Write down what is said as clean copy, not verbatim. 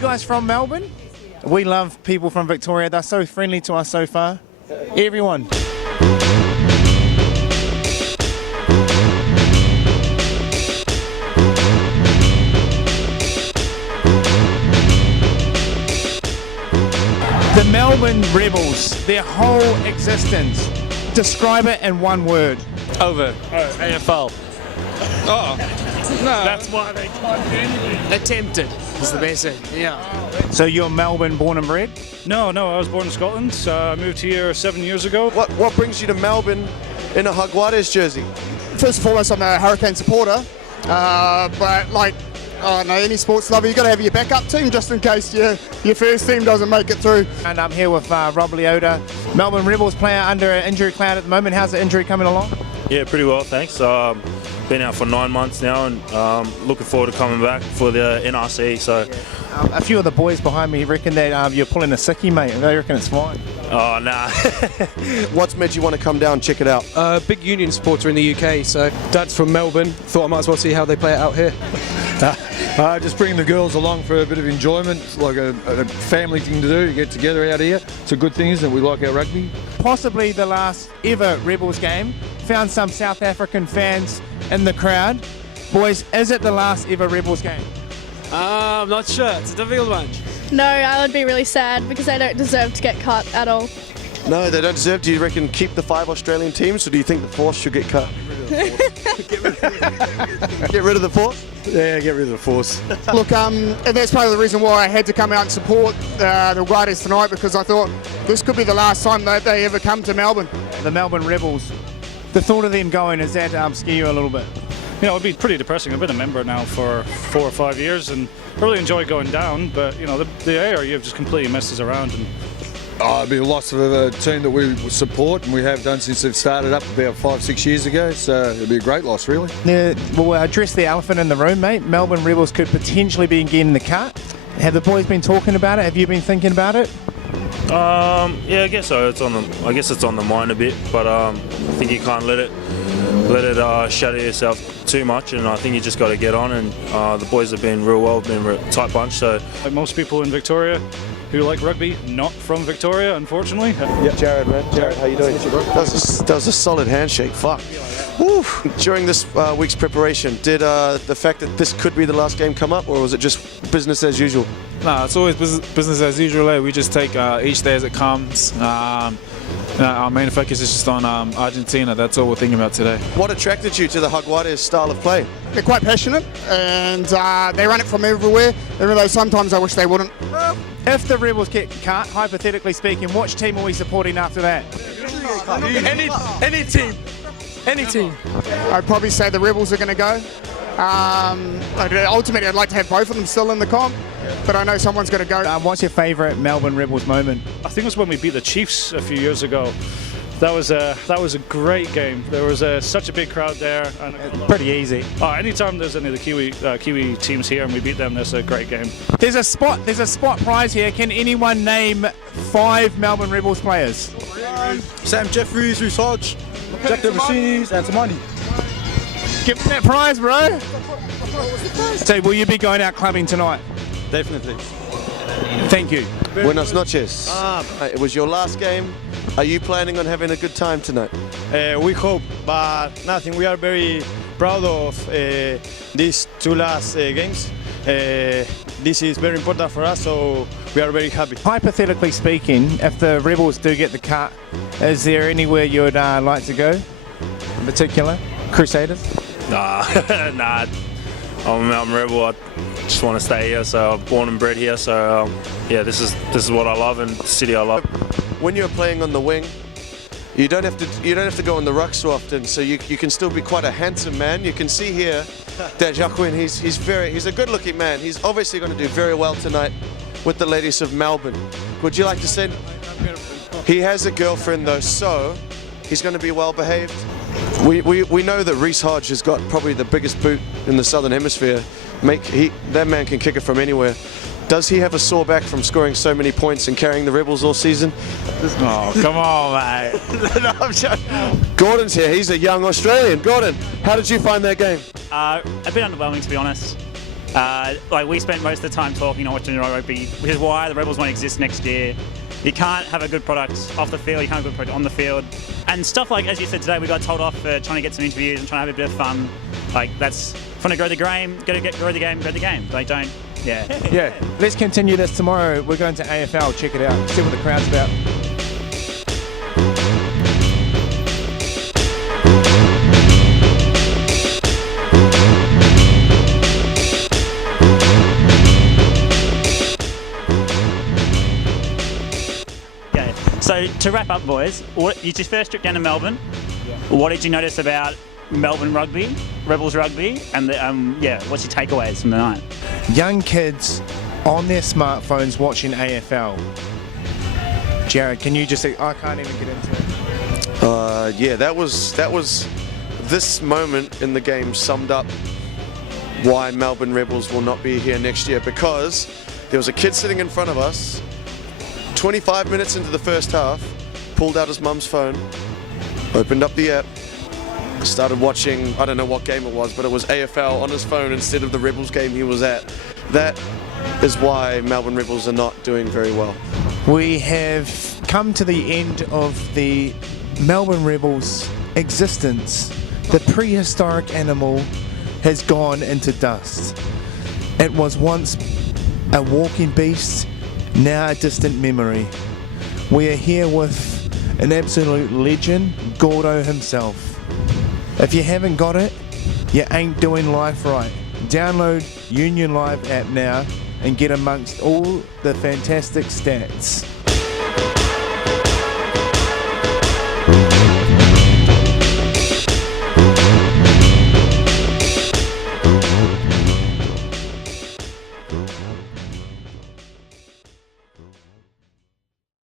you guys from Melbourne? We love people from Victoria. They're so friendly to us so far. Everyone. The Melbourne Rebels, their whole existence. Describe it in one word. Over. AFL. Oh, no. That's why they can't do anything. Attempted is the best thing, yeah. So you're Melbourne born and bred? No, I was born in Scotland. I moved here 7 years ago. What brings you to Melbourne in a Jaguares jersey? First and foremost, I'm a Hurricane supporter, but like, I know any sports lover, you've got to have your backup team just in case your first team doesn't make it through. And I'm here with Rob Leota, Melbourne Rebels player under an injury cloud at the moment. How's the injury coming along? Yeah, pretty well, thanks. Been out for 9 months now and looking forward to coming back for the NRC. So, a few of the boys behind me reckon that you're pulling a sickie, mate. They reckon it's fine. oh nah. What's made you want to come down, check it out? Big Union supporter in the UK, so Dad's from Melbourne. Thought I might as well see how they play it out here. Just bringing the girls along for a bit of enjoyment. It's like a family thing to do. You get together out here. It's a good thing, isn't it? We like our rugby. Possibly the last ever Rebels game. Found some South African fans in the crowd. Boys, is it the last ever Rebels game? I'm not sure. It's a difficult one. No, I would be really sad because they don't deserve to get cut at all. No, they don't deserve. Do you reckon keep the 5 Australian teams, or do you think the Force should get cut? Get rid of the Force? Yeah, get rid of the Force. Look, and that's part of the reason why I had to come out and support the Riders tonight, because I thought this could be the last time that they ever come to Melbourne. The Melbourne Rebels. The thought of them going, does that scare you a little bit? You know, it'd be pretty depressing. I've been a member now for 4 or 5 years and I really enjoy going down, but you know, the area just completely messes around. And It'd be a loss of a team that we support and we have done since they've started up about 5-6 years ago, so it'd be a great loss, really. Yeah, we'll address the elephant in the room, mate. Melbourne Rebels could potentially be getting the cut. Have the boys been talking about it? Have you been thinking about it? Yeah, I guess so. I guess it's on the mind a bit, but I think you can't let it shadow yourself too much, and I think you just got to get on. And the boys have been real well, been a tight bunch. So like most people in Victoria who like rugby, not from Victoria, unfortunately. Yeah, Jared, man. Jared, how you doing? That was a solid handshake. Fuck. Woo. During this week's preparation, did the fact that this could be the last game come up, or was it just business as usual? No, it's always business as usual. We just take each day as it comes. Our main focus is just on Argentina. That's all we're thinking about today. What attracted you to the Jaguares style of play? They're quite passionate, and they run it from everywhere, even though sometimes I wish they wouldn't. If the Rebels get cut, hypothetically speaking, which team are we supporting after that? Any team. Any team. I'd probably say the Rebels are going to go. Ultimately, I'd like to have both of them still in the comp, but I know someone's going to go. What's your favourite Melbourne Rebels moment? I think it was when we beat the Chiefs a few years ago. That was a great game. There was such a big crowd there. And pretty easy. Anytime there's any of the Kiwi teams here and we beat them, that's a great game. There's a spot prize here. Can anyone name 5 Melbourne Rebels players? Sam Jeffries, Reece Hodge, Jack Devasines, and Tamani. Give them that prize, bro. So will you be going out clubbing tonight? Definitely. Thank you. Buenas noches. It was your last game. Are you planning on having a good time tonight? We hope, but nothing. We are very proud of these 2 last games. This is very important for us, so we are very happy. Hypothetically speaking, if the Rebels do get the cut, is there anywhere you would like to go in particular? Crusaders? Nah. I'm a Melbourne Rebel. I just want to stay here. So I'm born and bred here. So yeah, this is what I love and the city I love. When you're playing on the wing, you don't have to go on the ruck so often. So you can still be quite a handsome man. You can see here that Jacqueline, he's a good-looking man. He's obviously going to do very well tonight with the ladies of Melbourne. Would you like to send? He has a girlfriend though, so he's going to be well behaved. We know that Reece Hodge has got probably the biggest boot in the Southern Hemisphere. That man can kick it from anywhere. Does he have a sore back from scoring so many points and carrying the Rebels all season? Oh, come on, mate. No, I'm joking. Gordon's here. He's a young Australian. Gordon, how did you find that game? A bit underwhelming, to be honest. Like we spent most of the time talking on watching rugby, which is why the Rebels won't exist next year. You can't have a good product off the field, you can't have a good product on the field. And stuff like, as you said today, we got told off for trying to get some interviews and trying to have a bit of fun. Like, that's trying to grow the game, grow the game. Like, don't, yeah. Yeah, let's continue this tomorrow. We're going to AFL, check it out, see what the crowd's about. So to wrap up, boys, you just first trip down to Melbourne. Yeah. What did you notice about Melbourne rugby, Rebels rugby, and what's your takeaways from the night? Young kids on their smartphones watching AFL. Jared, can you just say, I can't even get into it. Yeah, that was this moment in the game summed up why Melbourne Rebels will not be here next year, because there was a kid sitting in front of us 25 minutes into the first half, pulled out his mum's phone, opened up the app, started watching, I don't know what game it was, but it was AFL on his phone instead of the Rebels game he was at. That is why Melbourne Rebels are not doing very well. We have come to the end of the Melbourne Rebels existence. The prehistoric animal has gone into dust. It was once a walking beast, now a distant memory. We are here with an absolute legend, Gordo himself. If you haven't got it, you ain't doing life right. Download Union Live app now and get amongst all the fantastic stats.